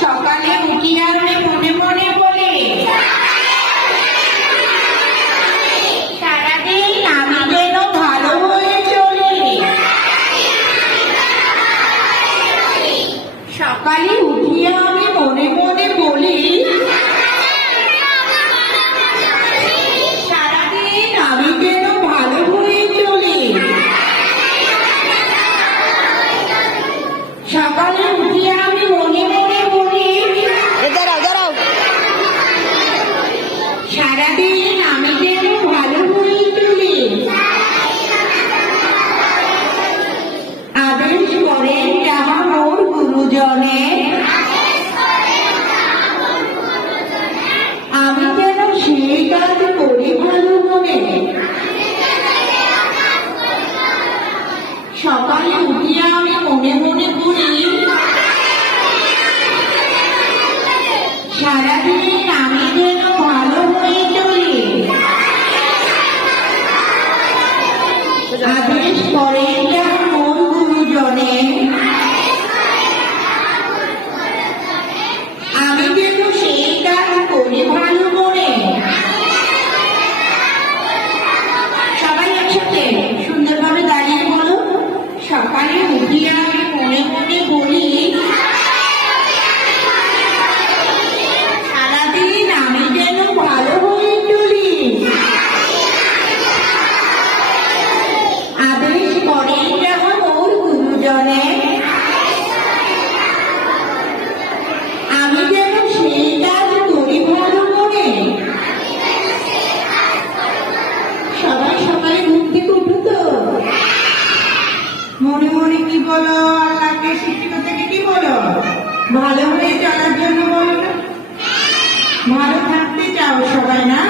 সকালে উঠিয়া আমি মনে মনে বলি সারাদিন আমি যেন ভালো হয়ে চলি। সকালে উঠিয়া আমি মনে মনে বলি সারাদিন আমি যেন ভালো হয়ে চলি। সকালে উঠিয়া আমি মনে মনে বলি সারাদিন আমি যেন ভালো হয়ে চলি। আদেশ করেন যাহা মোর গুরুজনে আমি যেন সেই কাজ করি ভালো মনে। সকালে উঠিয়া আমি মনে মনে বলি সারাদিন আমি যেন ভালো হয়ে চলি। আদেশ করেন যাহা মোর গুরুজনে আমি যেন সেই কাজ করি ভালো মনে। সবাই একসাথে সুন্দরভাবে দাঁড়িয়ে বলো সকালে উঠিয়া আমি মনে মনে বলি সারাদিন আমি যেন ভালো হয়ে চলি। আদেশ করেন যাহা মোর গুরুজনে আমি যেন সেই কাজ করি ভালো মনে। সবাই সকালে ঘুম থেকে উঠো তো মনে মনে কি বলো? আল্লাহকে সৃষ্টিকর্তা থেকে কি বলো? ভালো হয়ে চলার জন্য বলো না? ভালো থাকতে চাও সবাই না?